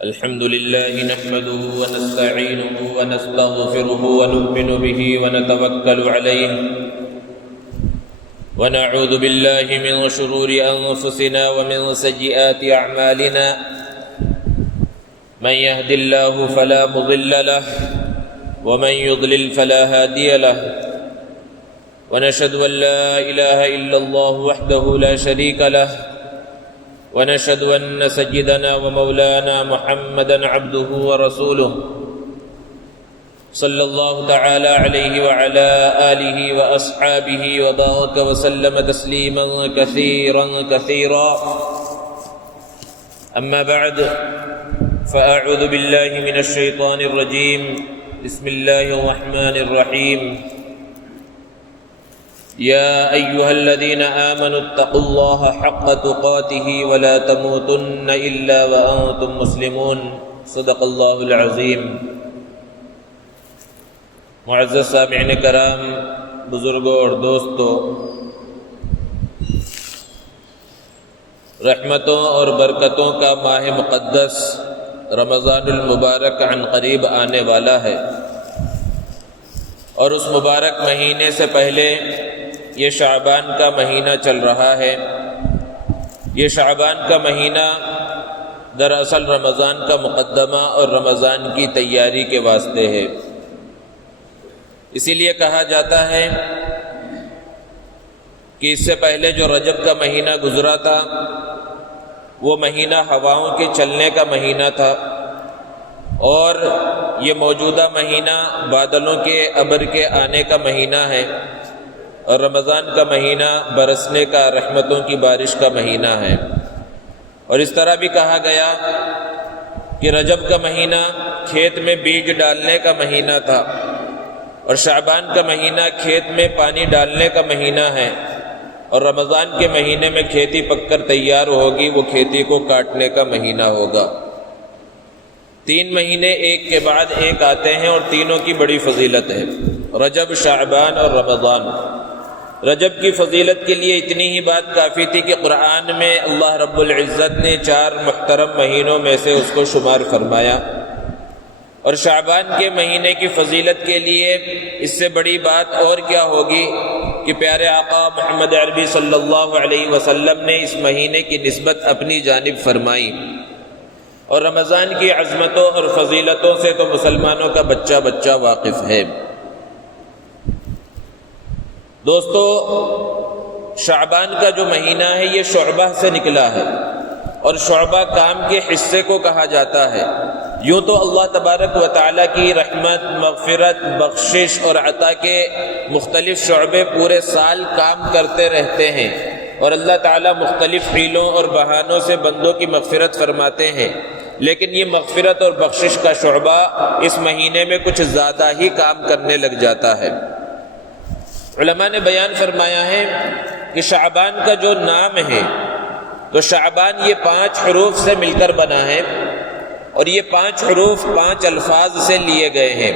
الحمد لله نحمده ونستعينه ونستغفره ونؤمن به ونتوكل عليه ونعوذ بالله من شرور أنفسنا ومن سيئات أعمالنا من يهد الله فلا مضل له ومن يضلل فلا هادي له ونشهد أن لا إله إلا الله وحده لا شريك له ونشهد أن سيدنا ومولانا محمدا عبده ورسوله صلى الله تعالى عليه وعلى آله وأصحابه وبارك وسلم تسليما كثيرا أما بعد فأعوذ بالله من الشيطان الرجيم بسم الله الرحمن الرحيم يا أيها الذين آمنوا اتقوا الله حق تقاته ولا تموتن إلا وأنتم مسلمون صدق الله العظيم۔ معزز سامعین کرام، بزرگوں اور دوستوں، رحمتوں اور برکتوں کا ماہ مقدس رمضان المبارک عن قریب آنے والا ہے، اور اس مبارک مہینے سے پہلے یہ شعبان کا مہینہ چل رہا ہے۔ یہ شعبان کا مہینہ دراصل رمضان کا مقدمہ اور رمضان کی تیاری کے واسطے ہے۔ اسی لیے کہا جاتا ہے کہ اس سے پہلے جو رجب کا مہینہ گزرا تھا وہ مہینہ ہواؤں کے چلنے کا مہینہ تھا، اور یہ موجودہ مہینہ بادلوں کے ابر کے آنے کا مہینہ ہے، اور رمضان کا مہینہ برسنے کا، رحمتوں کی بارش کا مہینہ ہے۔ اور اس طرح بھی کہا گیا کہ رجب کا مہینہ کھیت میں بیج ڈالنے کا مہینہ تھا، اور شعبان کا مہینہ کھیت میں پانی ڈالنے کا مہینہ ہے، اور رمضان کے مہینے میں کھیتی پک کر تیار ہوگی، وہ کھیتی کو کاٹنے کا مہینہ ہوگا۔ 3 مہینے ایک کے بعد ایک آتے ہیں، اور تینوں کی بڑی فضیلت ہے، رجب، شعبان اور رمضان۔ رجب کی فضیلت کے لیے اتنی ہی بات کافی تھی کہ قرآن میں اللہ رب العزت نے 4 محترم مہینوں میں سے اس کو شمار فرمایا، اور شعبان کے مہینے کی فضیلت کے لیے اس سے بڑی بات اور کیا ہوگی کہ پیارے آقا محمد عربی صلی اللہ علیہ وسلم نے اس مہینے کی نسبت اپنی جانب فرمائی۔ اور رمضان کی عظمتوں اور فضیلتوں سے تو مسلمانوں کا بچہ بچہ واقف ہے۔ دوستو، شعبان کا جو مہینہ ہے یہ شعبہ سے نکلا ہے، اور شعبہ کام کے حصے کو کہا جاتا ہے۔ یوں تو اللہ تبارک و تعالیٰ کی رحمت، مغفرت، بخشش اور عطا کے مختلف شعبے پورے سال کام کرتے رہتے ہیں، اور اللہ تعالیٰ مختلف حیلوں اور بہانوں سے بندوں کی مغفرت فرماتے ہیں، لیکن یہ مغفرت اور بخشش کا شعبہ اس مہینے میں کچھ زیادہ ہی کام کرنے لگ جاتا ہے۔ علماء نے بیان فرمایا ہے کہ شعبان کا جو نام ہے تو شعبان یہ 5 حروف سے مل کر بنا ہے، اور یہ 5 حروف 5 الفاظ سے لیے گئے ہیں۔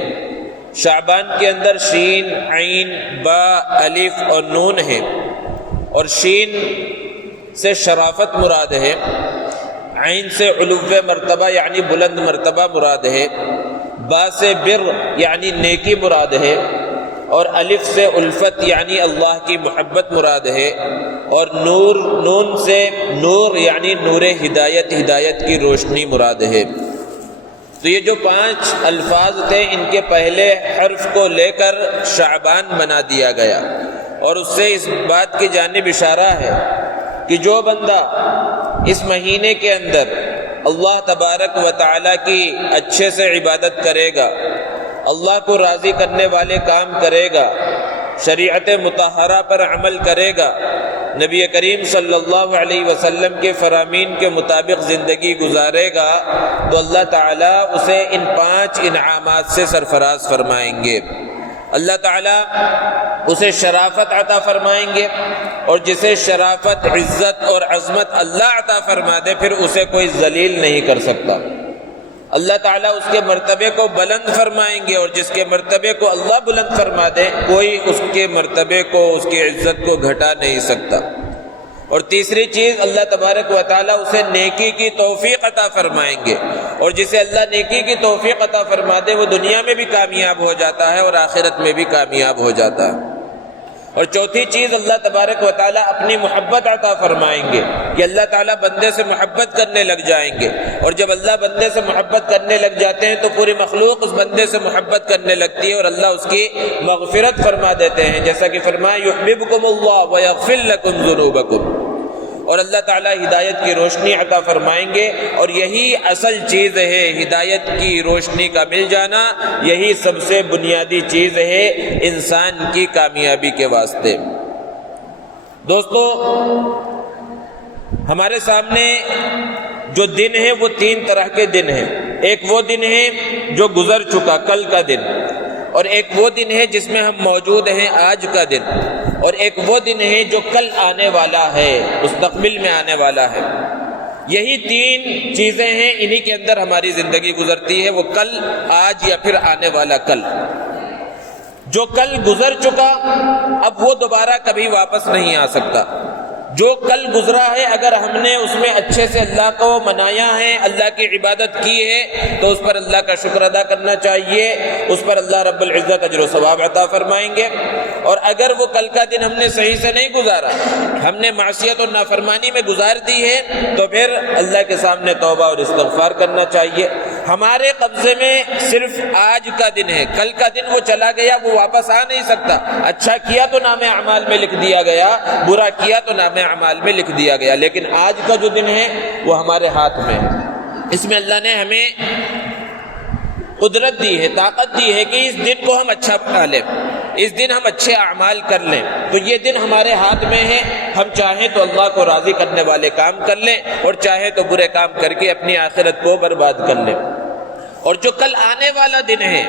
شعبان کے اندر شین، عین، با، الف اور نون ہے، اور شین سے شرافت مراد ہے، عین سے علو مرتبہ یعنی بلند مرتبہ مراد ہے، با سے بر یعنی نیکی مراد ہے، اور الف سے الفت یعنی اللہ کی محبت مراد ہے، اور نون سے نور یعنی نور ہدایت، ہدایت کی روشنی مراد ہے۔ تو یہ جو 5 الفاظ تھے ان کے پہلے حرف کو لے کر شعبان بنا دیا گیا، اور اس سے اس بات کی جانب اشارہ ہے کہ جو بندہ اس مہینے کے اندر اللہ تبارک و تعالیٰ کی اچھے سے عبادت کرے گا، اللہ کو راضی کرنے والے کام کرے گا، شریعت مطہرہ پر عمل کرے گا، نبی کریم صلی اللہ علیہ وسلم کے فرامین کے مطابق زندگی گزارے گا، تو اللہ تعالیٰ اسے ان 5 انعامات سے سرفراز فرمائیں گے۔ اللہ تعالیٰ اسے شرافت عطا فرمائیں گے، اور جسے شرافت، عزت اور عظمت اللہ عطا فرما دے پھر اسے کوئی ذلیل نہیں کر سکتا۔ اللہ تعالیٰ اس کے مرتبے کو بلند فرمائیں گے، اور جس کے مرتبے کو اللہ بلند فرما دے کوئی اس کے مرتبے کو، اس کی عزت کو گھٹا نہیں سکتا۔ اور تیسری چیز اللہ تبارک و تعالیٰ اسے نیکی کی توفیق عطا فرمائیں گے، اور جسے اللہ نیکی کی توفیق عطا فرما دے وہ دنیا میں بھی کامیاب ہو جاتا ہے اور آخرت میں بھی کامیاب ہو جاتا ہے۔ اور چوتھی چیز اللہ تبارک و تعالیٰ اپنی محبت عطا فرمائیں گے کہ اللہ تعالیٰ بندے سے محبت کرنے لگ جائیں گے، اور جب اللہ بندے سے محبت کرنے لگ جاتے ہیں تو پوری مخلوق اس بندے سے محبت کرنے لگتی ہے اور اللہ اس کی مغفرت فرما دیتے ہیں، جیسا کہ فرمایا یحببکم اللہ ویغفر لکم ذنوبکم، اور اللہ تعالیٰ ہدایت کی روشنی عطا فرمائیں گے، اور یہی اصل چیز ہے، ہدایت کی روشنی کا مل جانا یہی سب سے بنیادی چیز ہے انسان کی کامیابی کے واسطے۔ دوستو، ہمارے سامنے جو دن ہے وہ تین طرح کے دن ہیں۔ ایک وہ دن ہے جو گزر چکا، کل کا دن، اور ایک وہ دن ہے جس میں ہم موجود ہیں، آج کا دن، اور ایک وہ دن ہے جو کل آنے والا ہے، مستقبل میں آنے والا ہے۔ یہی تین چیزیں ہیں، انہی کے اندر ہماری زندگی گزرتی ہے، وہ کل، آج یا پھر آنے والا کل۔ جو کل گزر چکا اب وہ دوبارہ کبھی واپس نہیں آ سکتا۔ جو کل گزرا ہے اگر ہم نے اس میں اچھے سے اللہ کو منایا ہے، اللہ کی عبادت کی ہے، تو اس پر اللہ کا شکر ادا کرنا چاہیے، اس پر اللہ رب العزت اجر و ثواب عطا فرمائیں گے۔ اور اگر وہ کل کا دن ہم نے صحیح سے نہیں گزارا، ہم نے معصیت اور نافرمانی میں گزار دی ہے، تو پھر اللہ کے سامنے توبہ اور استغفار کرنا چاہیے۔ ہمارے قبضے میں صرف آج کا دن ہے، کل کا دن وہ چلا گیا، وہ واپس آ نہیں سکتا۔ اچھا کیا تو نام اعمال میں لکھ دیا گیا، برا کیا تو نام اعمال میں لکھ دیا گیا، لیکن آج کا جو دن ہے وہ ہمارے ہاتھ میں ہے۔ اس میں اللہ نے ہمیں قدرت دی ہے، طاقت دی ہے کہ اس دن کو ہم اچھا بنا لیں، اس دن ہم اچھے اعمال کر لیں۔ تو یہ دن ہمارے ہاتھ میں ہے، ہم چاہیں تو اللہ کو راضی کرنے والے کام کر لیں، اور چاہیں تو برے کام کر کے اپنی آخرت کو برباد کر لیں۔ اور جو کل آنے والا دن ہے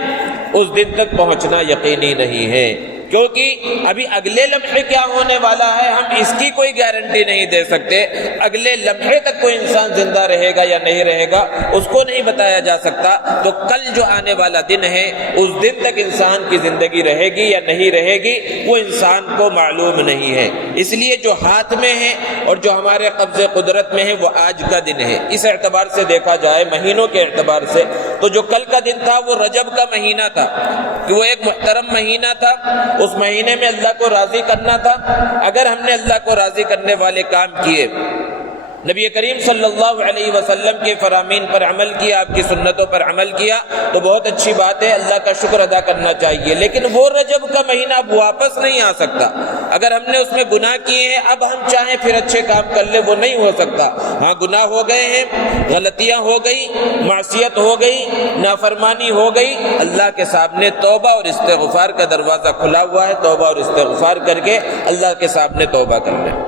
اس دن تک پہنچنا یقینی نہیں ہے، کیونکہ ابھی اگلے لمحے کیا ہونے والا ہے ہم اس کی کوئی گارنٹی نہیں دے سکتے۔ اگلے لمحے تک کوئی انسان زندہ رہے گا یا نہیں رہے گا اس کو نہیں بتایا جا سکتا۔ تو کل جو آنے والا دن ہے اس دن تک انسان کی زندگی رہے گی یا نہیں رہے گی وہ انسان کو معلوم نہیں ہے۔ اس لیے جو ہاتھ میں ہے اور جو ہمارے قبضے قدرت میں ہے وہ آج کا دن ہے۔ اس اعتبار سے دیکھا جائے، مہینوں کے اعتبار سے، تو جو کل کا دن تھا وہ رجب کا مہینہ تھا، کہ وہ ایک محترم مہینہ تھا، اس مہینے میں اللہ کو راضی کرنا تھا۔ اگر ہم نے اللہ کو راضی کرنے والے کام کیے، نبی کریم صلی اللہ علیہ وسلم کے فرامین پر عمل کیا، آپ کی سنتوں پر عمل کیا، تو بہت اچھی بات ہے، اللہ کا شکر ادا کرنا چاہیے۔ لیکن وہ رجب کا مہینہ اب واپس نہیں آ سکتا۔ اگر ہم نے اس میں گناہ کیے ہیں، اب ہم چاہیں پھر اچھے کام کر لیں، وہ نہیں ہو سکتا۔ ہاں، گناہ ہو گئے ہیں، غلطیاں ہو گئی، معصیت ہو گئی، نافرمانی ہو گئی، اللہ کے سامنے توبہ اور استغفار کا دروازہ کھلا ہوا ہے، توبہ اور استغفار کر کے اللہ کے سامنے توبہ کر لیں۔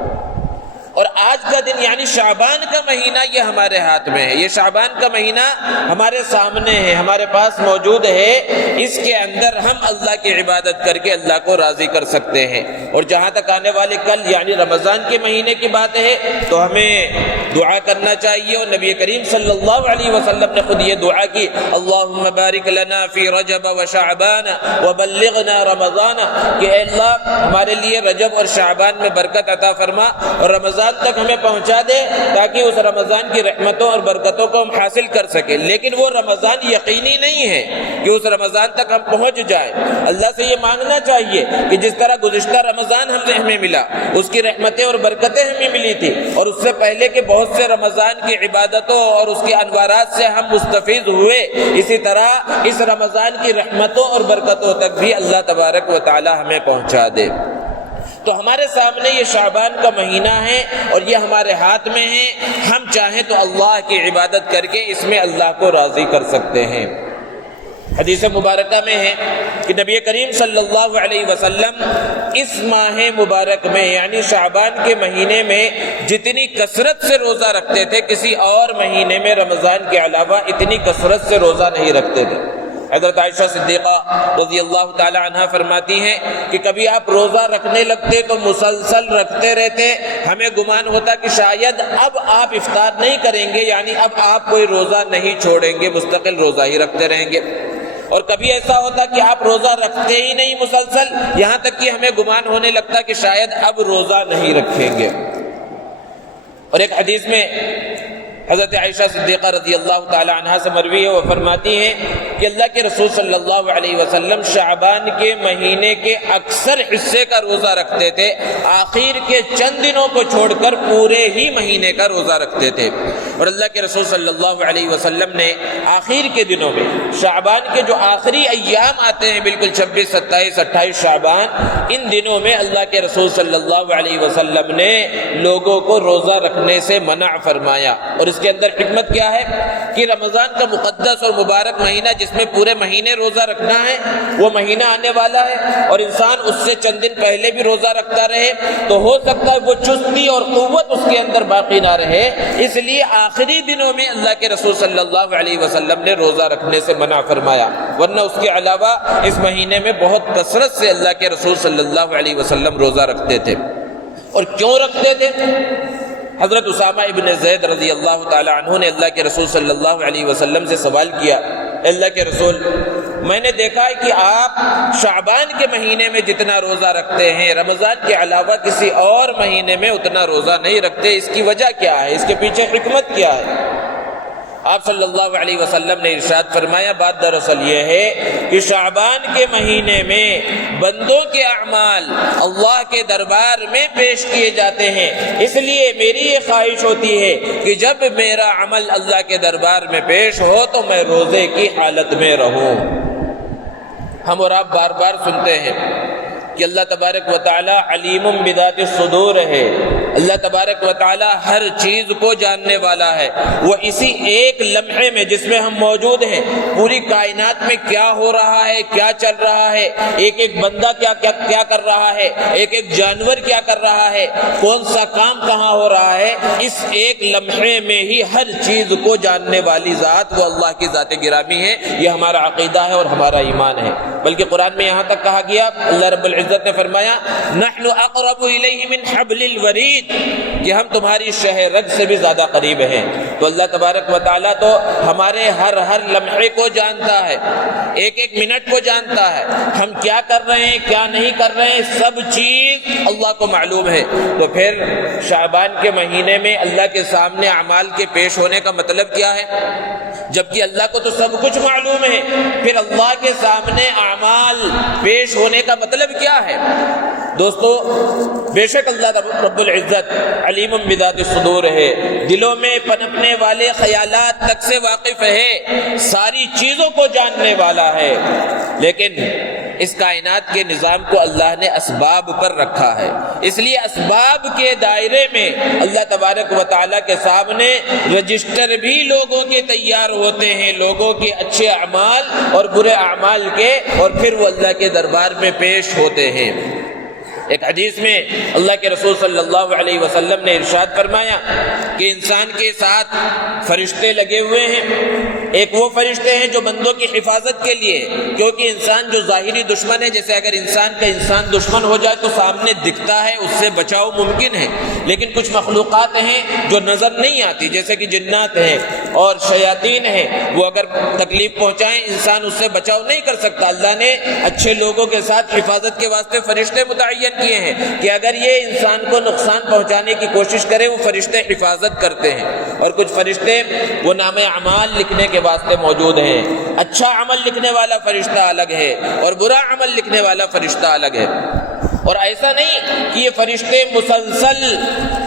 اور آج کا دن یعنی شعبان کا مہینہ یہ ہمارے ہاتھ میں ہے، یہ شعبان کا مہینہ ہمارے سامنے ہے، ہمارے پاس موجود ہے۔ اس کے اندر ہم اللہ کی عبادت کر کے اللہ کو راضی کر سکتے ہیں۔ اور جہاں تک آنے والے کل یعنی رمضان کے مہینے کی بات ہے تو ہمیں دعا کرنا چاہیے، اور نبی کریم صلی اللہ علیہ وسلم نے خود یہ دعا کی، اللہم بارک لنا فی رجب و شعبان وبلغنا رمضان، کہ اے اللہ ہمارے لیے رجب اور شعبان میں برکت عطا فرما اور رمضان تک ہمیں پہنچا دے، تاکہ اس رمضان کی رحمتوں اور برکتوں کو ہم حاصل کر سکیں۔ لیکن وہ رمضان یقینی نہیں ہے کہ اس رمضان تک ہم پہنچ جائیں۔ اللہ سے یہ مانگنا چاہیے کہ جس طرح گزشتہ رمضان ہمیں ملا، اس کی رحمتیں اور برکتیں ہمیں ملی تھی، اور اس سے پہلے کے بہت سے رمضان کی عبادتوں اور اس کے انوارات سے ہم مستفید ہوئے، اسی طرح اس رمضان کی رحمتوں اور برکتوں تک بھی اللہ تبارک و تعالی ہمیں پہنچا دے۔ تو ہمارے سامنے یہ شعبان کا مہینہ ہے اور یہ ہمارے ہاتھ میں ہے، ہم چاہیں تو اللہ کی عبادت کر کے اس میں اللہ کو راضی کر سکتے ہیں۔ حدیث مبارکہ میں ہے کہ نبی کریم صلی اللہ علیہ وسلم اس ماہ مبارک میں یعنی شعبان کے مہینے میں جتنی کثرت سے روزہ رکھتے تھے، کسی اور مہینے میں رمضان کے علاوہ اتنی کثرت سے روزہ نہیں رکھتے تھے۔ حضرت عائشہ صدیقہ رضی اللہ تعالی عنہا فرماتی ہیں کہ کبھی آپ روزہ رکھنے لگتے تو مسلسل رکھتے رہتے، ہمیں گمان ہوتا کہ شاید اب آپ افطار نہیں کریں گے، یعنی اب آپ کوئی روزہ نہیں چھوڑیں گے، مستقل روزہ ہی رکھتے رہیں گے۔ اور کبھی ایسا ہوتا کہ آپ روزہ رکھتے ہی نہیں مسلسل، یہاں تک کہ ہمیں گمان ہونے لگتا کہ شاید اب روزہ نہیں رکھیں گے۔ اور ایک حدیث میں حضرت عائشہ صدیقہ رضی اللہ تعالی عنہا سے مروی ہے، وہ فرماتی ہیں کہ اللہ کے رسول صلی اللہ علیہ وسلم شعبان کے مہینے کے اکثر حصے کا روزہ رکھتے تھے، آخر کے چند دنوں کو چھوڑ کر پورے ہی مہینے کا روزہ رکھتے تھے۔ اور اللہ کے رسول صلی اللہ علیہ وسلم نے آخر کے دنوں میں، شعبان کے جو آخری ایام آتے ہیں، بالکل 26، 27، 28 شعبان، ان دنوں میں اللہ کے رسول صلی اللہ علیہ وسلم نے لوگوں کو روزہ رکھنے سے منع فرمایا۔ اور اس کے اندر حکمت کیا ہے کہ رمضان کا مقدس اور مبارک مہینہ جس میں پورے مہینے روزہ رکھنا ہے، وہ مہینہ آنے والا ہے، اور انسان اس سے چند دن پہلے بھی روزہ رکھتا رہے تو ہو سکتا ہے وہ چستی اور قوت اس کے اندر باقی نہ رہے، اس لیے آخری دنوں میں اللہ کے رسول صلی اللہ علیہ وسلم نے روزہ رکھنے سے منع فرمایا، ورنہ اس کے علاوہ اس مہینے میں بہت کثرت سے اللہ کے رسول صلی اللہ علیہ وسلم روزہ رکھتے تھے۔ اور کیوں رکھتے تھے؟ حضرت اسامہ ابن زید رضی اللہ تعالی عنہ نے اللہ کے رسول صلی اللہ علیہ وسلم سے سوال کیا، اللہ کے رسول، میں نے دیکھا ہے کہ آپ شعبان کے مہینے میں جتنا روزہ رکھتے ہیں، رمضان کے علاوہ کسی اور مہینے میں اتنا روزہ نہیں رکھتے، اس کی وجہ کیا ہے؟ اس کے پیچھے حکمت کیا ہے؟ آپ صلی اللہ علیہ وسلم نے ارشاد فرمایا، بات دراصل یہ ہے کہ شعبان کے مہینے میں بندوں کے اعمال اللہ کے دربار میں پیش کیے جاتے ہیں، اس لیے میری یہ خواہش ہوتی ہے کہ جب میرا عمل اللہ کے دربار میں پیش ہو تو میں روزے کی حالت میں رہوں۔ ہم اور آپ بار بار سنتے ہیں کہ اللہ تبارک و تعالی علیم بذات الصدور ہے، اللہ تبارک و تعالی ہر چیز کو جاننے والا ہے، وہ اسی ایک لمحے میں جس میں ہم موجود ہیں پوری کائنات میں کیا ہو رہا ہے، کیا چل رہا ہے، ایک ایک بندہ کیا کر رہا ہے، ایک ایک جانور کیا کر رہا ہے، کون سا کام کہاں ہو رہا ہے، اس ایک لمحے میں ہی ہر چیز کو جاننے والی ذات وہ اللہ کی ذات گرامی ہے۔ یہ ہمارا عقیدہ ہے اور ہمارا ایمان ہے، بلکہ قرآن میں یہاں تک کہا گیا، اللہ رب العزت نے فرمایا نحن اقرب الیہ من حبل الورید، کہ ہم تمہاری شہ رگ سے بھی زیادہ قریب ہیں۔ تو اللہ تبارک و تعالیٰ تو ہمارے ہر لمحے کو جانتا ہے، ایک ایک منٹ کو جانتا ہے، ہم کیا کر رہے ہیں کیا نہیں کر رہے ہیں، سب چیز اللہ کو معلوم ہے۔ تو پھر شعبان کے مہینے میں اللہ کے سامنے اعمال کے پیش ہونے کا مطلب کیا ہے؟ جبکہ اللہ کو تو سب کچھ معلوم ہے، پھر اللہ کے سامنے اعمال پیش ہونے کا مطلب کیا ہے؟ دوستو، بے شک اللہ رب العزت علیم بذات الصدور ہے، دلوں میں پنپنے والے خیالات تک سے واقف ہے، ساری چیزوں کو جاننے والا ہے، لیکن اس کائنات کے نظام کو اللہ نے اسباب پر رکھا ہے، اس لیے اسباب کے دائرے میں اللہ تبارک و تعالیٰ کے سامنے رجسٹر بھی لوگوں کے تیار ہوتے ہیں، لوگوں کے اچھے اعمال اور برے اعمال کے، اور پھر وہ اللہ کے دربار میں پیش ہوتے ہیں۔ ایک حدیث میں اللہ کے رسول صلی اللہ علیہ وسلم نے ارشاد فرمایا کہ انسان کے ساتھ فرشتے لگے ہوئے ہیں، ایک وہ فرشتے ہیں جو بندوں کی حفاظت کے لیے، کیونکہ انسان جو ظاہری دشمن ہے، جیسے اگر انسان کا انسان دشمن ہو جائے تو سامنے دکھتا ہے، اس سے بچاؤ ممکن ہے، لیکن کچھ مخلوقات ہیں جو نظر نہیں آتی، جیسے کہ جنات ہیں اور شیاطین ہیں، وہ اگر تکلیف پہنچائیں انسان اس سے بچاؤ نہیں کر سکتا۔ اللہ نے اچھے لوگوں کے ساتھ حفاظت کے واسطے فرشتے متعین کیے ہیں کہ اگر یہ انسان کو نقصان پہنچانے کی کوشش کرے وہ فرشتے حفاظت کرتے ہیں، اور کچھ فرشتے وہ نام اعمال لکھنے کے واسطے موجود ہیں، اچھا عمل لکھنے والا فرشتہ الگ ہے اور برا عمل لکھنے والا فرشتہ الگ ہے۔ اور ایسا نہیں کہ یہ فرشتے مسلسل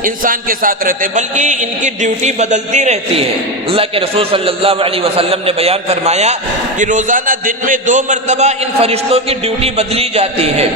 انسان کے ساتھ رہتے، بلکہ ان کی ڈیوٹی بدلتی رہتی ہے۔ اللہ کے رسول صلی اللہ علیہ وسلم نے بیان فرمایا کہ روزانہ دن میں 2 مرتبہ ان فرشتوں کی ڈیوٹی بدلی جاتی ہے۔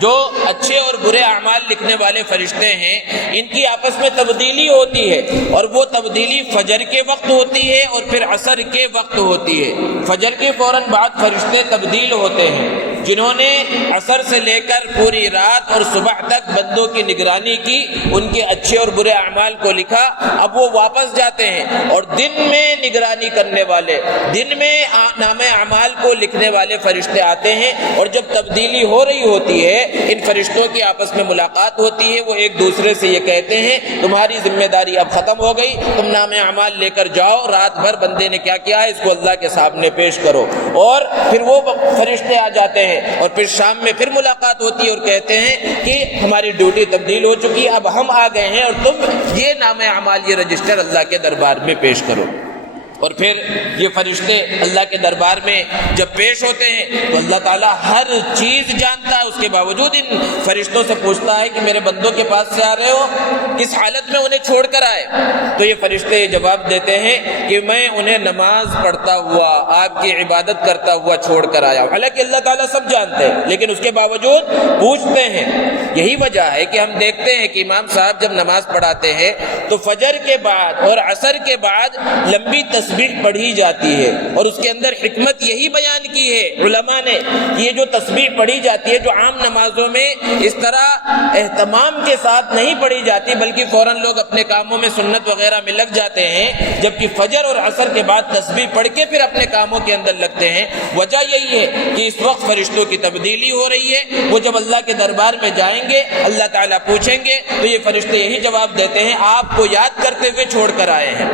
جو اچھے اور برے اعمال لکھنے والے فرشتے ہیں ان کی آپس میں تبدیلی ہوتی ہے، اور وہ تبدیلی فجر کے وقت ہوتی ہے اور پھر عصر کے وقت ہوتی ہے۔ فجر کے فوراً بعد فرشتے تبدیل ہوتے ہیں، جنہوں نے عصر سے لے کر پوری رات اور صبح تک بندوں کی نگرانی کی، ان کے اچھے اور برے اعمال کو لکھا، اب وہ واپس جاتے ہیں، اور دن میں نگرانی کرنے والے، دن میں نام اعمال کو لکھنے والے فرشتے آتے ہیں، اور جب تبدیلی ہو رہی ہوتی ہے ان فرشتوں کی آپس میں ملاقات ہوتی ہے، وہ ایک دوسرے سے یہ کہتے ہیں تمہاری ذمہ داری اب ختم ہو گئی، تم نام اعمال لے کر جاؤ، رات بھر بندے نے کیا کیا ہے اس کو اللہ کے سامنے پیش کرو۔ اور پھر وہ فرشتے آ جاتے ہیں ہیں اور پھر شام میں پھر ملاقات ہوتی ہے اور کہتے ہیں کہ ہماری ڈیوٹی تبدیل ہو چکی ہے، اب ہم آ گئے ہیں اور تم یہ نام اعمال، یہ رجسٹر اللہ کے دربار میں پیش کرو۔ اور پھر یہ فرشتے اللہ کے دربار میں جب پیش ہوتے ہیں تو اللہ تعالیٰ ہر چیز جانتا ہے، اس کے باوجود ان فرشتوں سے پوچھتا ہے کہ میرے بندوں کے پاس سے آ رہے ہو، کس حالت میں انہیں چھوڑ کر آئے؟ تو یہ فرشتے جواب دیتے ہیں کہ میں انہیں نماز پڑھتا ہوا، آپ کی عبادت کرتا ہوا چھوڑ کر آیا ہوں۔ حالانکہ اللہ تعالیٰ سب جانتے ہیں لیکن اس کے باوجود پوچھتے ہیں۔ یہی وجہ ہے کہ ہم دیکھتے ہیں کہ امام صاحب جب نماز پڑھاتے ہیں تو فجر کے بعد اور عصر کے بعد لمبی تسبیح پڑھی جاتی ہے، اور اس کے اندر حکمت یہی بیان کی ہے علماء نے کہ یہ جو تسبیح پڑھی جاتی ہے، جو عام نمازوں میں اس طرح اہتمام کے ساتھ نہیں پڑھی جاتی بلکہ فوراً لوگ اپنے کاموں میں سنت وغیرہ میں لگ جاتے ہیں، جبکہ فجر اور عصر کے بعد تسبیح پڑھ کے پھر اپنے کاموں کے اندر لگتے ہیں۔ وجہ یہی ہے کہ اس وقت فرشتوں کی تبدیلی ہو رہی ہے، وہ جب اللہ کے دربار میں جائیں گے، اللہ تعالیٰ پوچھیں گے تو یہ فرشتے یہی جواب دیتے ہیں آپ کو یاد کرتے ہوئے چھوڑ کر آئے ہیں،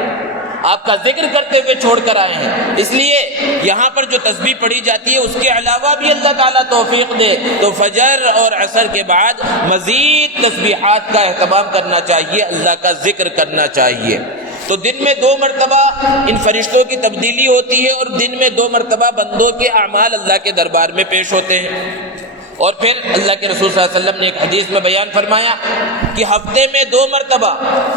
آپ کا ذکر کرتے ہوئے چھوڑ کر آئے ہیں۔ اس لیے یہاں پر جو تسبیح پڑھی جاتی ہے اس کے علاوہ بھی اللہ تعالیٰ توفیق دے تو فجر اور عصر کے بعد مزید تسبیحات کا اہتمام کرنا چاہیے، اللہ کا ذکر کرنا چاہیے۔ تو دن میں 2 مرتبہ ان فرشتوں کی تبدیلی ہوتی ہے اور دن میں 2 مرتبہ بندوں کے اعمال اللہ کے دربار میں پیش ہوتے ہیں۔ اور پھر اللہ کے رسول صلی اللہ علیہ وسلم نے ایک حدیث میں بیان فرمایا کہ ہفتے میں 2 مرتبہ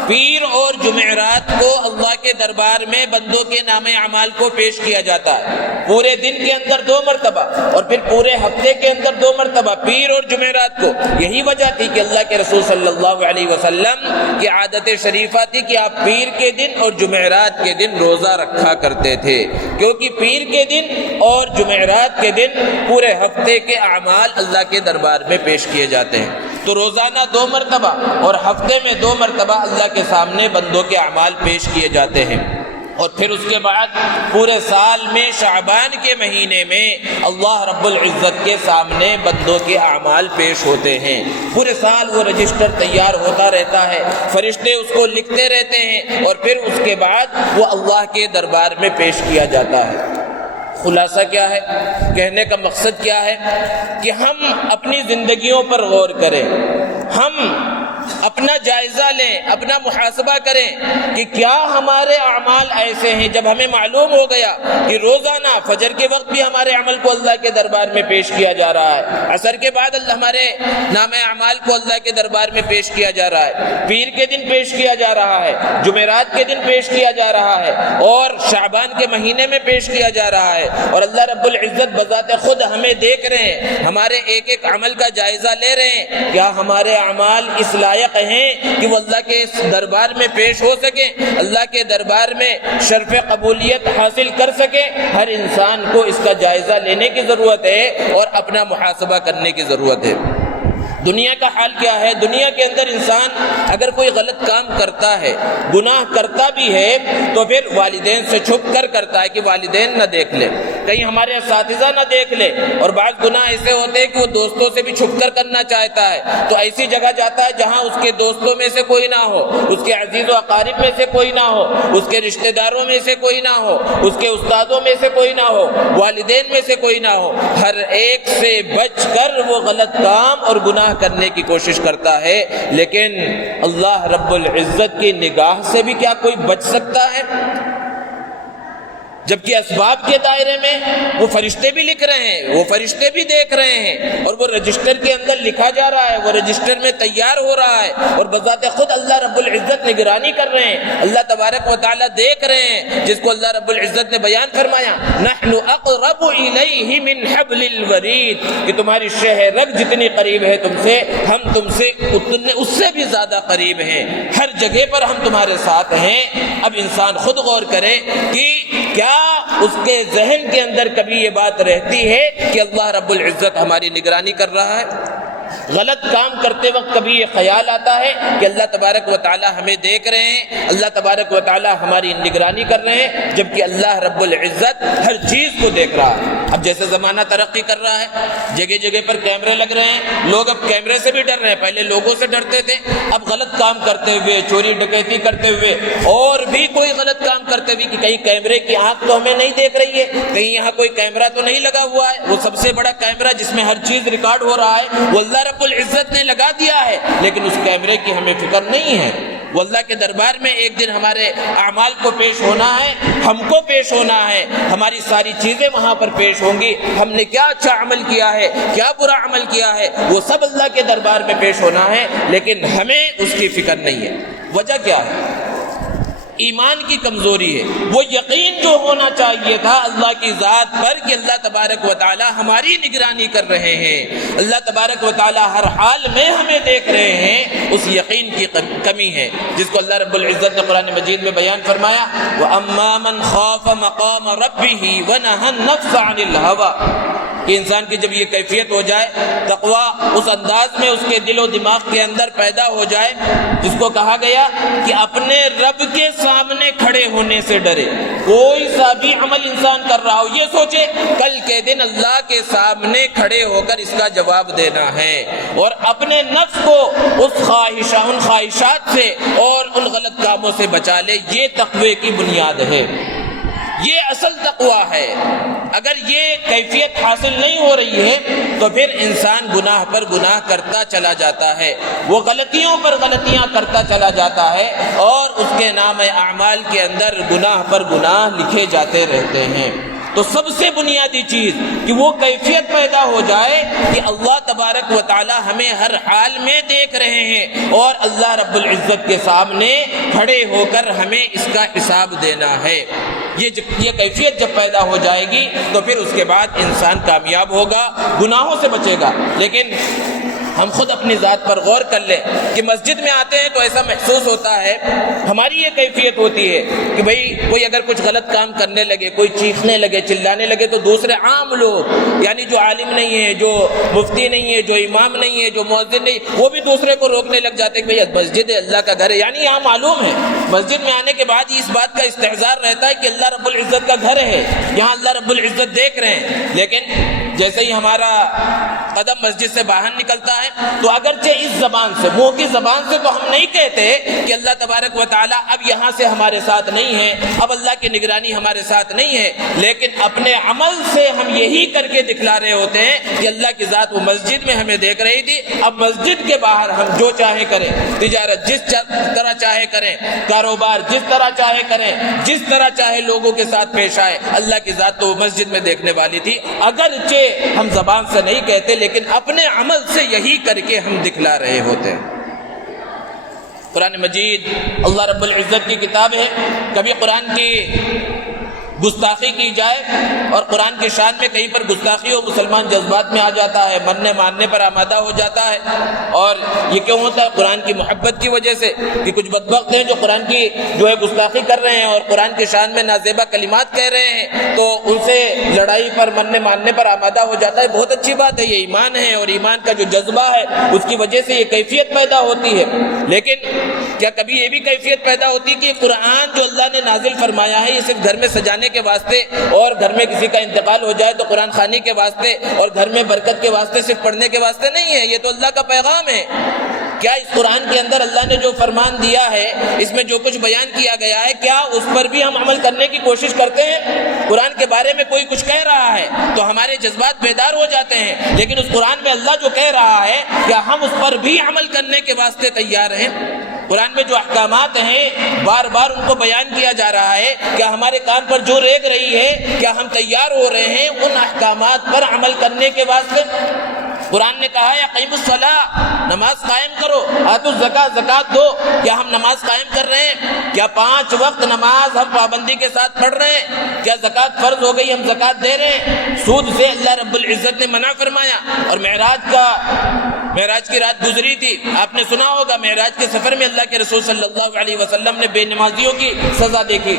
پیر اور جمعرات کو اللہ کے دربار میں بندوں کے نام اعمال کو پیش کیا جاتا ہے، پورے دن کے اندر 2 مرتبہ اور پھر پورے ہفتے کے اندر 2 مرتبہ پیر اور جمعرات کو۔ یہی وجہ تھی کہ اللہ کے رسول صلی اللہ علیہ وسلم کی عادت شریفہ تھی کہ آپ پیر کے دن اور جمعرات کے دن روزہ رکھا کرتے تھے، کیونکہ پیر کے دن اور جمعرات کے دن پورے ہفتے کے اعمال اللہ کے دربار میں پیش کیے جاتے ہیں۔ تو روزانہ 2 مرتبہ اور ہفتے میں 2 مرتبہ اللہ کے سامنے بندوں کے اعمال پیش کیے جاتے ہیں۔ اور پھر اس کے بعد پورے سال میں شعبان کے مہینے میں اللہ رب العزت کے سامنے بندوں کے اعمال پیش ہوتے ہیں۔ پورے سال وہ رجسٹر تیار ہوتا رہتا ہے، فرشتے اس کو لکھتے رہتے ہیں اور پھر اس کے بعد وہ اللہ کے دربار میں پیش کیا جاتا ہے۔ خلاصہ کیا ہے؟ کہنے کا مقصد کیا ہے کہ ہم اپنی زندگیوں پر غور کریں، ہم اپنا جائزہ لیں، اپنا محاسبہ کریں کہ کیا ہمارے اعمال ایسے ہیں جب ہمیں معلوم ہو گیا کہ روزانہ فجر کے وقت بھی ہمارے عمل کو اللہ کے دربار میں پیش کیا جا رہا ہے، عصر کے بعد ہمارے نام اعمال کو اللہ کے دربار میں پیش کیا جا رہا ہے، پیر کے دن پیش کیا جا رہا ہے، جمعرات کے دن پیش کیا جا رہا ہے اور شعبان کے مہینے میں پیش کیا جا رہا ہے، اور اللہ رب العزت بذات خود ہمیں دیکھ رہے ہیں، ہمارے ایک ایک عمل کا جائزہ لے رہے ہیں، کیا ہمارے اعمال اس لائق ہیں کہ وہ اللہ کے دربار میں پیش ہو سکیں، اللہ کے دربار میں شرف قبولیت حاصل کر سکیں؟ ہر انسان کو اس کا جائزہ لینے کی ضرورت ہے اور اپنا محاسبہ کرنے کی ضرورت ہے۔ دنیا کا حال کیا ہے؟ دنیا کے اندر انسان اگر کوئی غلط کام کرتا ہے، گناہ کرتا بھی ہے تو پھر والدین سے چھپ کر کرتا ہے کہ والدین نہ دیکھ لے، کہیں ہمارے اساتذہ نہ دیکھ لے، اور بعض گناہ ایسے ہوتے ہیں کہ وہ دوستوں سے بھی چھپ کر کرنا چاہتا ہے تو ایسی جگہ جاتا ہے جہاں اس کے دوستوں میں سے کوئی نہ ہو، اس کے عزیز و اقارب میں سے کوئی نہ ہو، اس کے رشتہ داروں میں سے کوئی نہ ہو، اس کے استادوں میں سے کوئی نہ ہو، والدین میں سے کوئی نہ ہو، ہر ایک سے بچ کر وہ غلط کام اور گناہ کرنے کی کوشش کرتا ہے۔ لیکن اللہ رب العزت کی نگاہ سے بھی کیا کوئی بچ سکتا ہے؟ جبکہ اسباب کے دائرے میں وہ فرشتے بھی لکھ رہے ہیں، وہ فرشتے بھی دیکھ رہے ہیں اور وہ رجسٹر کے اندر لکھا جا رہا ہے، وہ رجسٹر میں تیار ہو رہا ہے اور بذات خود اللہ رب العزت نگرانی کر رہے ہیں، اللہ تبارک و تعالیٰ دیکھ رہے ہیں، جس کو اللہ رب العزت نے بیان فرمایا نحن اقرب الیہ من حبل الورید، کہ تمہاری شہ رگ جتنی قریب ہے تم سے، ہم تم سے اس سے بھی زیادہ قریب ہیں، ہر جگہ پر ہم تمہارے ساتھ ہیں۔ اب انسان خود غور کرے کہ کیا اس کے ذہن کے اندر کبھی یہ بات رہتی ہے کہ اللہ رب العزت ہماری نگرانی کر رہا ہے؟ غلط کام کرتے وقت کبھی یہ خیال آتا ہے کہ اللہ تبارک و تعالی ہمیں دیکھ رہے ہیں، اللہ تبارک و تعالی ہماری نگرانی کر رہے ہیں، جبکہ اللہ رب العزت ہر چیز کو دیکھ رہا ہے۔ اب جیسے زمانہ ترقی کر رہا ہے، جگہ جگہ پر کیمرے لگ رہے ہیں، لوگ اب کیمرے سے بھی ڈر رہے ہیں، پہلے لوگوں سے ڈرتے تھے، اب غلط کام کرتے ہوئے، چوری ڈکیتی کرتے ہوئے اور بھی کوئی غلط کام کرتے ہوئے کہ کہیں کیمرے کی آنکھ تو ہمیں نہیں دیکھ رہی ہے، کہیں یہاں کوئی کیمرہ تو نہیں لگا ہوا ہے۔ وہ سب سے بڑا کیمرہ جس میں ہر چیز ریکارڈ ہو رہا ہے وہ اللہ رب العزت نے لگا دیا ہے، لیکن اس کیمرے کی ہمیں فکر نہیں ہے۔ وہ اللہ کے دربار میں ایک دن ہمارے اعمال کو پیش ہونا ہے، ہم کو پیش ہونا ہے، ہماری ساری چیزیں وہاں پر پیش ہوں گی، ہم نے کیا اچھا عمل کیا ہے، کیا برا عمل کیا ہے، وہ سب اللہ کے دربار میں پیش ہونا ہے، لیکن ہمیں اس کی فکر نہیں ہے۔ وجہ کیا ہے؟ ایمان کی کمزوری ہے۔ وہ یقین جو ہونا چاہیے تھا اللہ کی ذات پر کہ اللہ تبارک و تعالی ہماری نگرانی کر رہے ہیں، اللہ تبارک و تعالی ہر حال میں ہمیں دیکھ رہے ہیں، اس یقین کی کمی ہے، جس کو اللہ رب العزت نے قرآن مجید میں بیان فرمایا وَأَمَّا مَنْ خَافَ مَقَامَ رَبِّهِ وَنَهَى النَّفْسَ عَنِ الْهَوَىٰ، کہ انسان کی جب یہ کیفیت ہو جائے، تقویٰ اس انداز میں اس کے دل و دماغ کے اندر پیدا ہو جائے جس کو کہا گیا کہ اپنے رب کے سامنے کھڑے ہونے سے ڈرے۔ کوئی سا بھی عمل انسان کر رہا ہو، یہ سوچے کل کے دن اللہ کے سامنے کھڑے ہو کر اس کا جواب دینا ہے، اور اپنے نفس کو ان خواہشات سے اور ان غلط کاموں سے بچا لے۔ یہ تقوی کی بنیاد ہے، یہ اصل تقویٰ ہے۔ اگر یہ کیفیت حاصل نہیں ہو رہی ہے تو پھر انسان گناہ پر گناہ کرتا چلا جاتا ہے، وہ غلطیوں پر غلطیاں کرتا چلا جاتا ہے، اور اس کے نام اعمال کے اندر گناہ پر گناہ لکھے جاتے رہتے ہیں۔ تو سب سے بنیادی چیز کہ وہ کیفیت پیدا ہو جائے کہ اللہ تبارک و تعالی ہمیں ہر حال میں دیکھ رہے ہیں، اور اللہ رب العزت کے سامنے کھڑے ہو کر ہمیں اس کا حساب دینا ہے۔ یہ کیفیت جب پیدا ہو جائے گی تو پھر اس کے بعد انسان کامیاب ہوگا، گناہوں سے بچے گا۔ لیکن ہم خود اپنی ذات پر غور کر لیں کہ مسجد میں آتے ہیں تو ایسا محسوس ہوتا ہے، ہماری یہ کیفیت ہوتی ہے کہ بھئی کوئی اگر کچھ غلط کام کرنے لگے، کوئی چیخنے لگے، چلانے لگے، تو دوسرے عام لوگ، یعنی جو عالم نہیں ہے، جو مفتی نہیں ہے، جو امام نہیں ہے، جو مؤذن نہیں، وہ بھی دوسرے کو روکنے لگ جاتے ہیں کہ بھئی مسجد اللہ کا گھر ہے۔ یعنی یہاں معلوم ہے مسجد میں آنے کے بعد اس بات کا استحضار رہتا ہے کہ اللہ رب العزت کا گھر ہے، یہاں اللہ رب العزت دیکھ رہے ہیں۔ لیکن جیسے ہی ہمارا قدم مسجد سے باہر نکلتا ہے تو اگرچہ اس زبان سے، منہ کی زبان سے تو ہم نہیں کہتے کہ اللہ تبارک و تعالی اب یہاں سے ہمارے ساتھ نہیں ہے، اب اللہ کی نگرانی ہمارے ساتھ نہیں ہے، لیکن اپنے عمل سے ہم یہی کر کے دکھلا رہے ہوتے ہیں کہ اللہ کی ذات وہ مسجد میں ہمیں دیکھ رہی تھی، اب مسجد کے باہر ہم جو چاہے کریں، تجارت جس طرح چاہے کریں، کاروبار جس طرح چاہے کریں، جس طرح چاہے لوگوں کے ساتھ پیش آئے، اللہ کی ذات تو وہ مسجد میں دیکھنے والی تھی۔ اگرچہ ہم زبان سے نہیں کہتے لیکن اپنے عمل سے یہی کر کے ہم دکھلا رہے ہوتے ہیں۔ قرآن مجید اللہ رب العزت کی کتاب ہے، کبھی قرآن کی گستاخی کی جائے اور قرآن کی شان میں کہیں پر گستاخی ہو، مسلمان جذبات میں آ جاتا ہے، مرنے ماننے پر آمادہ ہو جاتا ہے۔ اور یہ کیوں ہوتا ہے؟ قرآن کی محبت کی وجہ سے، کہ کچھ بدبخت ہیں جو قرآن کی گستاخی کر رہے ہیں اور قرآن کی شان میں نازیبا کلمات کہہ رہے ہیں، تو ان سے لڑائی پر، مرنے ماننے پر آمادہ ہو جاتا ہے۔ بہت اچھی بات ہے، یہ ایمان ہے، اور ایمان کا جو جذبہ ہے اس کی وجہ سے یہ کیفیت پیدا ہوتی ہے۔ لیکن کیا کبھی یہ بھی کیفیت پیدا ہوتی کہ قرآن جو اللہ نے نازل فرمایا ہے یہ صرف گھر میں سجانے کے واسطے اور گھر میں کسی کا انتقال ہو جائے تو قرآن خوانی کے واسطے اور گھر میں برکت کے واسطے، صرف پڑھنے کے واسطے نہیں ہے؟ یہ تو اللہ کا پیغام ہے۔ کیا اس قرآن کے اندر اللہ نے جو فرمان دیا ہے، اس میں جو کچھ بیان کیا گیا ہے، کیا اس پر بھی ہم عمل کرنے کی کوشش کرتے ہیں؟ قرآن کے بارے میں کوئی کچھ کہہ رہا ہے تو ہمارے جذبات بیدار ہو جاتے ہیں، لیکن اس قرآن میں اللہ جو کہہ رہا ہے کیا ہم اس پر بھی عمل کرنے کے واسطے تیار ہیں؟ قرآن میں جو احکامات ہیں بار بار ان کو بیان کیا جا رہا ہے، کیا ہمارے کان پر جو ریگ رہی ہے کیا ہم تیار ہو رہے ہیں ان احکامات پر عمل کرنے کے واسطے؟ قرآن نے کہا ہے اقیموا الصلاۃ، نماز قائم کرو، آتوا الزکاۃ، زکات دو، کیا ہم نماز قائم کر رہے ہیں؟ کیا 5 وقت نماز ہم پابندی کے ساتھ پڑھ رہے ہیں؟ کیا زکات فرض ہو گئی، ہم زکات دے رہے ہیں؟ سود سے اللہ رب العزت نے منع فرمایا، اور معراج کی رات گزری تھی، آپ نے سنا ہوگا معراج کے سفر میں اللہ کے رسول صلی اللہ علیہ وسلم نے بے نمازیوں کی سزا دیکھی۔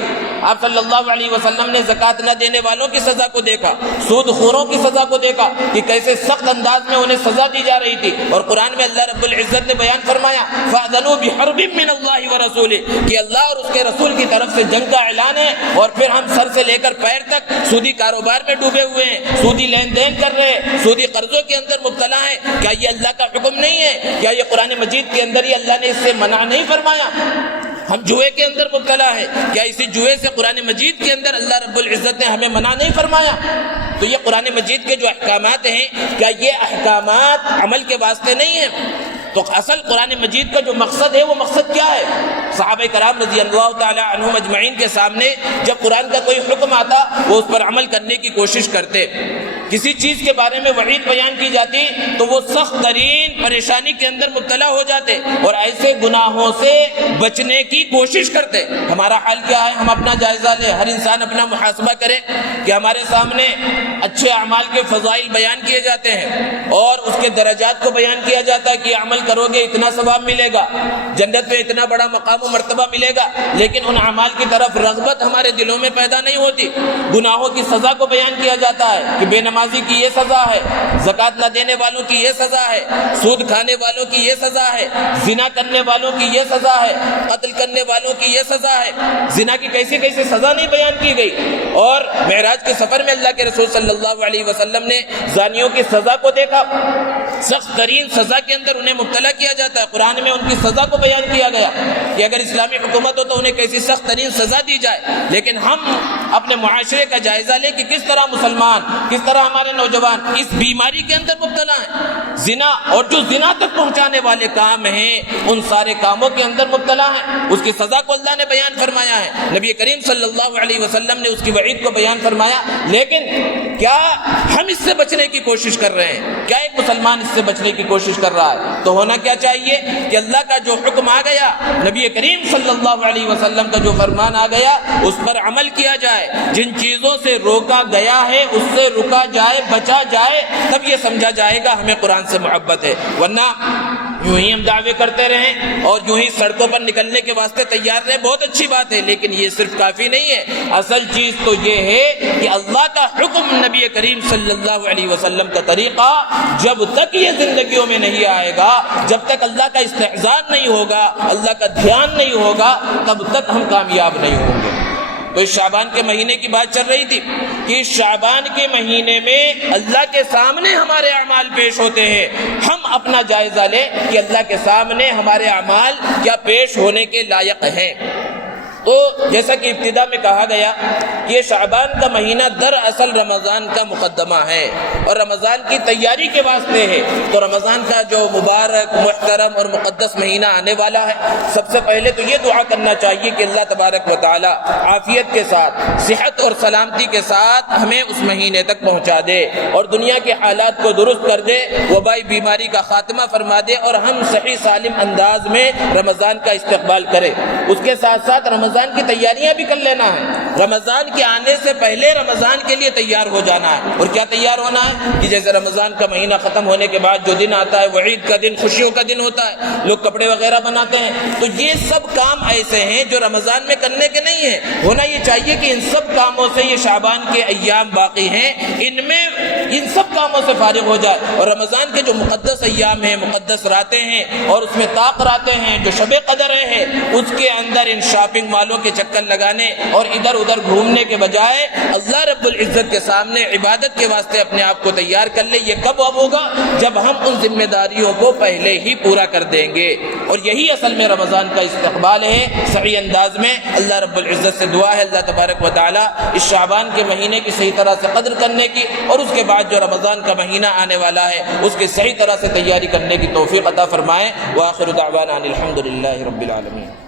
آپ صلی اللہ علیہ وسلم نے زکوٰۃ نہ دینے والوں کی سزا کو دیکھا، سود خوروں کی سزا کو دیکھا کہ کیسے سخت انداز میں انہیں سزا دی جا رہی تھی، اور قرآن میں اللہ رب العزت نے بیان فرمایا فَأَذَنُوا بِحَرْبٍ مِّنَ اللَّهِ وَرَسُولِهِ کہ اللہ اور اس کے رسول کی طرف سے جنگ کا اعلان ہے، اور پھر ہم سر سے لے کر پیر تک سودی کاروبار میں ڈوبے ہوئے ہیں، سودی لین دین کر رہے ہیں، سودی قرضوں کے اندر مبتلا ہیں۔ کیا یہ اللہ کا حکم نہیں ہے؟ کیا یہ قرآن مجید کے اندر ہی اللہ نے اس سے منع نہیں فرمایا؟ ہم جوئے کے اندر مبتلا ہے، کیا اسی جوئے سے قرآن مجید کے اندر اللہ رب العزت نے ہمیں منع نہیں فرمایا؟ تو یہ قرآن مجید کے جو احکامات ہیں، کیا یہ احکامات عمل کے واسطے نہیں ہیں؟ تو اصل قرآن مجید کا جو مقصد ہے وہ مقصد کیا ہے؟ صحابہ کرام رضی اللہ تعالی عنہم اجمعین کے سامنے جب قرآن کا کوئی حکم آتا وہ اس پر عمل کرنے کی کوشش کرتے، کسی چیز کے بارے میں وعید بیان کی جاتی تو وہ سخت ترین پریشانی کے اندر مبتلا ہو جاتے اور ایسے گناہوں سے بچنے کی کوشش کرتے۔ ہمارا حال کیا ہے؟ ہم اپنا جائزہ لیں، ہر انسان اپنا محاسبہ کرے کہ ہمارے سامنے اچھے اعمال کے فضائل بیان کیے جاتے ہیں اور اس کے درجات کو بیان کیا جاتا ہے کہ عمل کرو گے اتنا ثواب ملے گا، جنت میں اتنا بڑا مقام و مرتبہ ملے گا، لیکن ان اعمال کی طرف رغبت ہمارے دلوں میں پیدا نہیں ہوتی۔ گناہوں کی سزا کو بیان کیا جاتا ہے کہ بے نمازی کی یہ سزا ہے، زکوٰۃ نہ دینے والوں کی یہ سزا ہے، سود کھانے والوں کی یہ سزا ہے، زنا کرنے والوں کی یہ سزا ہے، قتل کرنے والوں کی یہ سزا ہے۔ زنا کی کیسی کیسی سزا نہیں بیان کی گئی؟ اور معراج کے سفر میں اللہ کے رسول صلی اللہ علیہ وسلم نے زانیوں کی سزا کو دیکھا، سخت ترین سزا کے اندر انہیں مبتلا کیا جاتا ہے۔ قرآن میں ان کی سزا کو بیان کیا گیا کہ اگر اسلامی حکومت ہو تو انہیں کیسی سخت ترین سزا دی جائے، لیکن ہم اپنے معاشرے کا جائزہ لیں کہ کس طرح مسلمان، کس طرح ہمارے نوجوان اس بیماری کے اندر مبتلا ہیں، زنا اور جو زنا تک پہنچانے والے کام ہیں ان سارے کاموں کے اندر مبتلا ہیں۔ اس کی سزا کو اللہ نے بیان فرمایا ہے، نبی کریم صلی اللہ علیہ وسلم نے اس کی وعید کو بیان فرمایا، لیکن کیا ہم اس سے بچنے کی کوشش کر رہے ہیں؟ کیا ایک مسلمان اس سے بچنے کی کوشش کر رہا ہے؟ تو ہونا کیا چاہیے کہ اللہ کا جو حکم آ گیا، نبی کریم صلی اللہ علیہ وسلم کا جو فرمان آ گیا اس پر عمل کیا جائے، جن چیزوں سے روکا گیا ہے اس سے رکا جائے، بچا جائے، تب یہ سمجھا جائے گا ہمیں قرآن سے محبت ہے۔ ورنہ یوں ہی ہم دعوے کرتے رہیں اور یوں ہی سڑکوں پر نکلنے کے واسطے تیار رہیں، بہت اچھی بات ہے، لیکن یہ صرف کافی نہیں ہے۔ اصل چیز تو یہ ہے کہ اللہ کا حکم، نبی کریم صلی اللہ علیہ وسلم کا طریقہ جب تک یہ زندگیوں میں نہیں آئے گا، جب تک اللہ کا استحضار نہیں ہوگا، اللہ کا دھیان نہیں ہوگا، تب تک ہم کامیاب نہیں ہوں گے۔ تو اس شعبان کے مہینے کی بات چل رہی تھی کہ اس شعبان کے مہینے میں اللہ کے سامنے ہمارے اعمال پیش ہوتے ہیں، ہم اپنا جائزہ لیں کہ اللہ کے سامنے ہمارے اعمال کیا پیش ہونے کے لائق ہیں۔ تو جیسا کہ ابتدا میں کہا گیا کہ یہ شعبان کا مہینہ دراصل رمضان کا مقدمہ ہے اور رمضان کی تیاری کے واسطے ہے۔ تو رمضان کا جو مبارک، محترم اور مقدس مہینہ آنے والا ہے، سب سے پہلے تو یہ دعا کرنا چاہیے کہ اللہ تبارک و تعالی عافیت کے ساتھ، صحت اور سلامتی کے ساتھ ہمیں اس مہینے تک پہنچا دے اور دنیا کے حالات کو درست کر دے، وبائی بیماری کا خاتمہ فرما دے اور ہم صحیح سالم انداز میں رمضان کا استقبال کریں۔ اس کے ساتھ ساتھ رمضان کی تیاریاں بھی کر لینا ہے۔ رمضان کے آنے سے پہلے رمضان کے لیے تیار ہو جانا ہے۔ اور کیا تیار ہونا ہے؟ کہ جیسے رمضان کا مہینہ ختم ہونے کے بعد جو دن آتا ہے وہ عید کا دن، خوشیوں کا دن ہوتا ہے، لوگ کپڑے وغیرہ بناتے ہیں، تو یہ سب کام ایسے ہیں جو رمضان میں کرنے کے نہیں ہیں۔ ہونا یہ چاہیے کہ ان سب کاموں سے، یہ شعبان کے ایام باقی ہیں، ان میں ان سب کاموں سے فارغ ہو جائے اور رمضان کے جو مقدس ایام ہیں، مقدس راتیں ہیں اور اس میں طاق راتیں ہیں، جو شب قدر ہیں، اس کے اندر ان شاپنگ مالوں کے چکر لگانے اور ادھر ادھر گھومنے کے بجائے اللہ رب العزت کے سامنے عبادت کے واسطے اپنے آپ کو تیار کر لے۔ یہ کب اب ہوگا؟ جب ہم ان ذمہ داریوں کو پہلے ہی پورا کر دیں گے، اور یہی اصل میں رمضان کا استقبال ہے صحیح انداز میں۔ اللہ رب العزت سے دعا ہے اللہ تبارک و تعالی اس شعبان کے مہینے کی صحیح طرح سے قدر کرنے کی اور اس کے بعد جو رمضان کا مہینہ آنے والا ہے اس کی صحیح طرح سے تیاری کرنے کی توفیق عطا فرمائے۔ وآخر دعوانا ان الحمد للہ رب العالمین۔